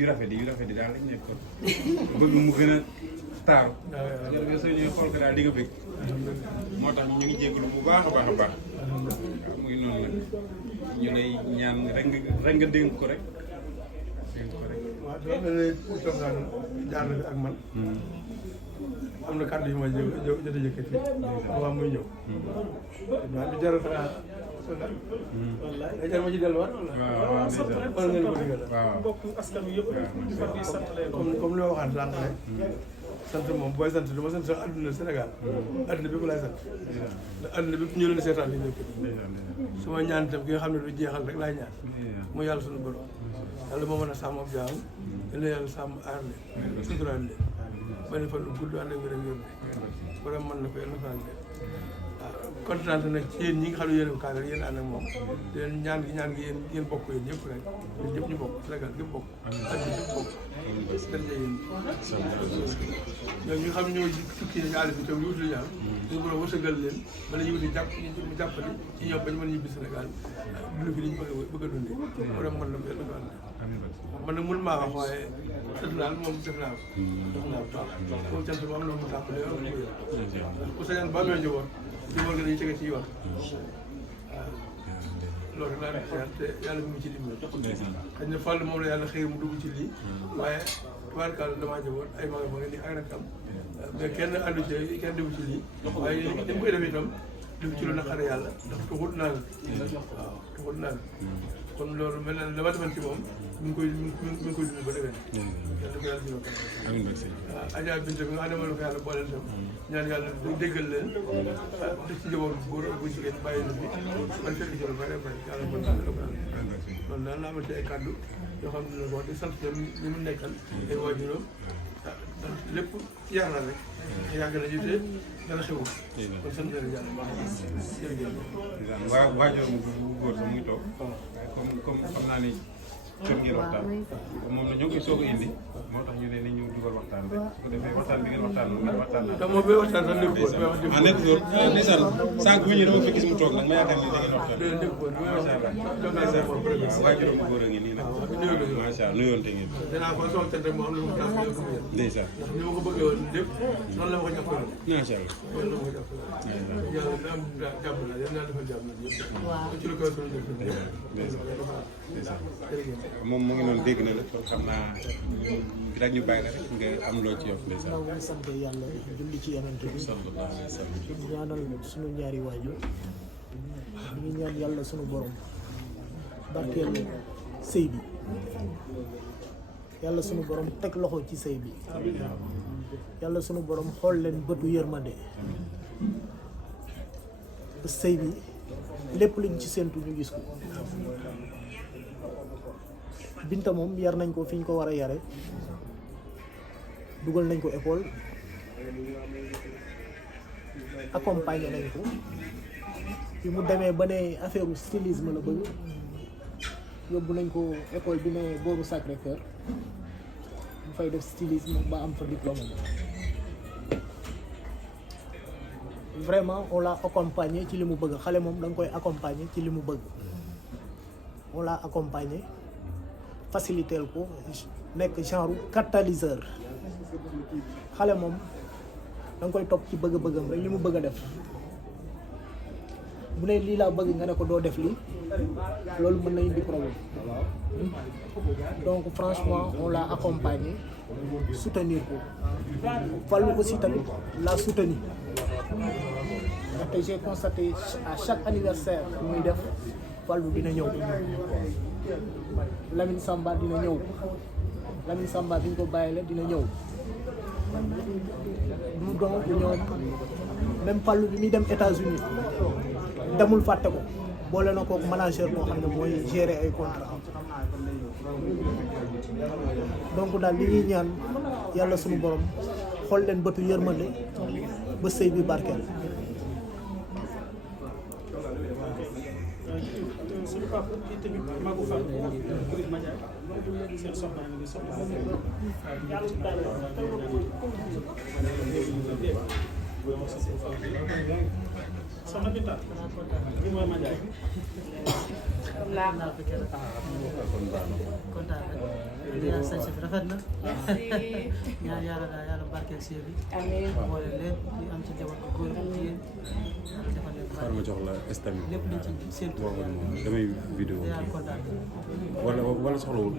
yu rafet yi daal lañ nekkoon bëgg mu gën a taaru nga soo ñëwee xool ko daal di nga bëgg moo tax ñu ngi jégalu bu baax a baax a baax waaw muy noonu nag ñu lay ñaan rek nga dénk ko rek waaw dafa mel ne coxaan jaar na fi ak man am na kàddu yu ma jot a yëkkati waaw muy ñëw waaw du jaral xanaa jar ma ci delluwaat wala ngeen ko digal bokk askan wi yëpp di sant leen comme li ma waxaan sànq rek sant moom booy sant dama sant sax adduna Sénégal adduna bépp laay sant ndax adduna bépp ñu leen seetaan li ñu su ma ñaan itam ki nga xam ne du jeexal rek laay ñaan mu yàlla suñu borom yàlla moo mën a sàmm ab jaam yàlla yàlla sàmm aar leen suturaal leen ba ne fa lu gudd ànd ak wér ak yóbbu borom mën na ko yàlla faal leen waaw kontaan nag ci yéen ñi nga xam ne yéen a kaadal yéen ànd ak moom te ñaan gi yéen bokk yéen ñëpp rek ñun ñëpp ñu bokk Sénégal gépp bokk ak ñun ñëpp bokk daraja yéen ñoom ñi nga xam ne ñoo tukki nañu àll bi tam ñu wuti ñaan ñu borom wërsëgal leen bala ñu wuti mu jàppale ci ñoom bañ mën a ñibbi Sénégal dund fi li ñu bëgg a dundee borom mën na ko yàlla faal man nag mënu maa wax waaye sant daal moom def naa ko baax moom cant bu am na mu tàppale am na ku sañoon ba amee njaboot njaboot nga dañuy tege ci yoon waaw loolu laa def ñaan te yàlla mu ngi ci dimbali xëy na fàll moom la yàlla xëy mu dugg ci lii waaye tubaarkàlla damaa njaboot ay maga ma nga ni ay rakam mais kenn àndu ci kenn defu ci lii waaye ni mu koy def itam def ci lu naqare yàlla ndax tuxut naa la waaw tuxut naa la kon loolu mel na dama defoon ci moom mi ngi koy dund ba déwén. yàlla ko yàlla jëloon kanam. amiin merci. waaw Adja Binta bi nga xam ne moom la ko yàlla booleel tam ñaan yàlla déggal leen def ci njaboot bu góor ak bu jigéen bàyyi na fi man fekk ci lu bëri bëri yàlla mën na la ko yàlla. loolu daal laa amati ay kàddu yoo xam ne wax di sant leen ñi mu nekkal ay waajuram lépp yar na rek yàgg na ñu te dara xewul kon sant leen yàlla baax jërëjëf. waaw waajur bu góor sax muy toog comme xam naa ni jot ngeen waxtaan moom la ñoo koy soog a indi moo tax ñu ne ni ñu dugal waxtaan rek su ko defee waxtaan bi ngeen waxtaan moom ngeen waxtaan naa. te moom bay waxtaan sax nekk góor ah nekk góor ndeysaan sànq bu ñu dama fa gis mu toog nag ma yaakaar ni da ngeen waxtaan. nekk góor macha allah ndeysaan waaw waajur bu góor a ngi nii nag macha allah nuyoonte ngeen. dinaa ko soog tënk rek mu am lu mu jàpp ko yéen. ndeysaan ndax ni ma ko bëggee woon lépp noonu la ma ko jàppale. macha allah. noonu la ma ko jàppale. yàlla na am jàpp la yàlla na defal jàpp la yëpp. waaw ci lu ko suñu def moom mu ngi noonu dégg na la kon xam naa rek ñu bàyyi la rek nga am loo ci yokk ndeysaan. ndaw ñu sant yàlla julli ci yonent bi sallallahu alayhi wa sallam. ñaanal suñu ñaari waajur ñu ngi ñaan yàlla suñu borom barkeel sëy bi yàlla suñu borom teg loxo ci sëy bi yàlla suñu borom xool leen bëtu yërmande ba sëy bi lépp luñ ci séntu ñu gis ko. Binta moom yar nañ ko fi ñu ko war a yare dugal nañ ko école accompagné nañ ko bi mu demee ba ne affaire stylisme la bëgg yóbbu nañ ko école bi ne booru Sacré-Cœur mu fay def stylisme ba am fa diplôme vraiment on l'a accompagné ci li mu bëgg xale moom da nga koy accompagner ci li mu bëgg on l'a accompagné faciliter ko nekk genre catalyseur xale moom da nga koy topp ci bëgg-bëggam rek li mu bëgg a def bu ne lii laa bëgg nga ne ko doo def lii loolu mën na indi problème donc franchement on l'a accompagné soutenir ko Fallou aussi tamit l'a soutenu ndaxte j'ai constaté à chaque anniversaire muy def Fallou dina ñëw Lamine Samba dina ñëw Lamine Samba bi ñu ko bàyyile dina ñëw du donc ñoom même Fallou bi muy dem États-Unis demul fàtte ko boole na kook manager boo xam ne mooy gérer ay contrat donc daal li ñuy ñaan yàlla suñu borom xool leen bëtu yërmande ba sëy bi barkeel. suñu papa kii tamit magu fa seen soxna ngi soxna soxna Binta bi mooy ma Njaay naa ko keroog kontaan rek sañ si rafet na ñaan yàlla daal yàlla barkeel sëy bi amiin boole leen ñu am ci njaboot ko góor ak jigéen yàlla defal leen xaaral ma jox la estami lépp luñ ci séntu damay vidéo yàlla kontaan wala soxlawul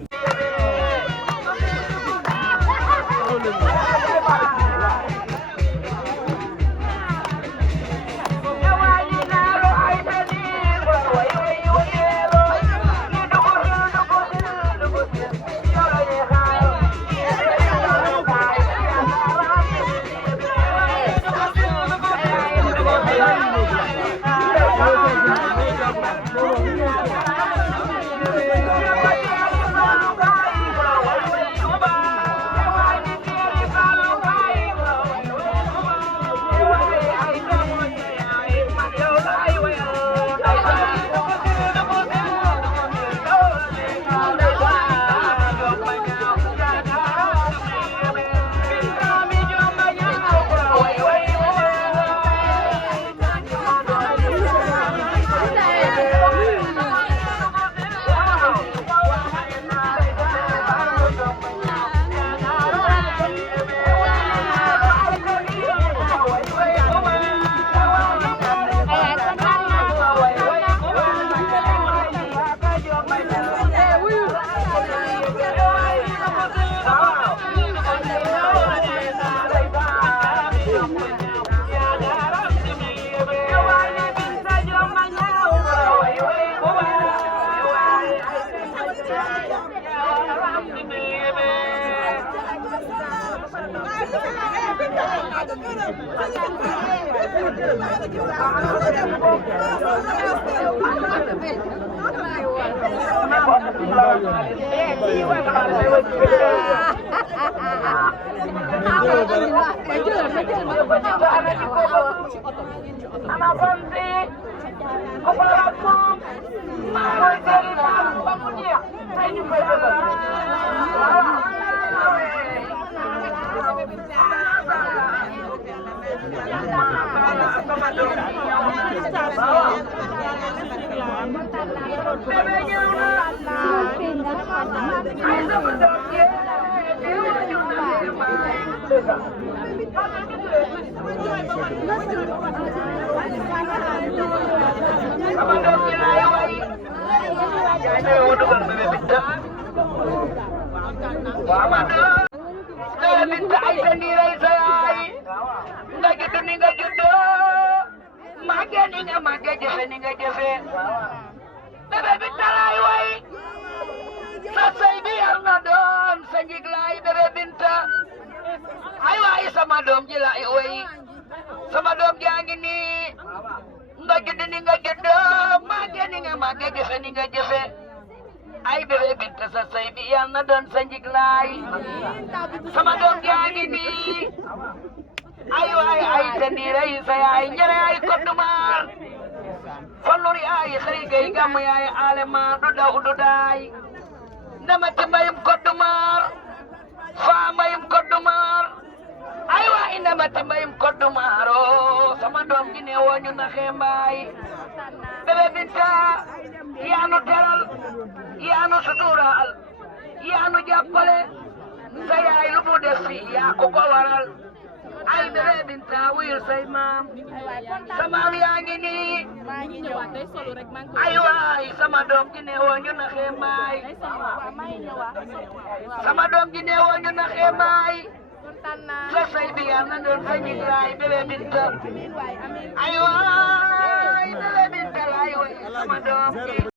ay bébé Binta sa sëy bi yal na doon sa njiglaay sama doom jaa ngi nii ay waay ay te nii rey sa yaay ñere ay koddumaar falluri ay xëy gay gàmm yaay alema du daw du daay ndama ci mbayum koddumaar faa mbayum koddumaar ay waay ndama ci mbayum koddumaar o sama doom ji ne woo ñu naxee mbaay bébé Binta yaa nu teral yaa nu suturaal yaa nu jàppale sa yaay lu mu def fii yaa ko ko waral ay bébé Binta wuyul say maam sa maam yaa ngi nii ay waay sama doom ji ne woo ñu naxee mbaay sama doom ji ne woo ñu naxee mbaay sa say bi yaa na doon sa njiglaay bébé Binta ay waay bébé Binta laay way sama doom ji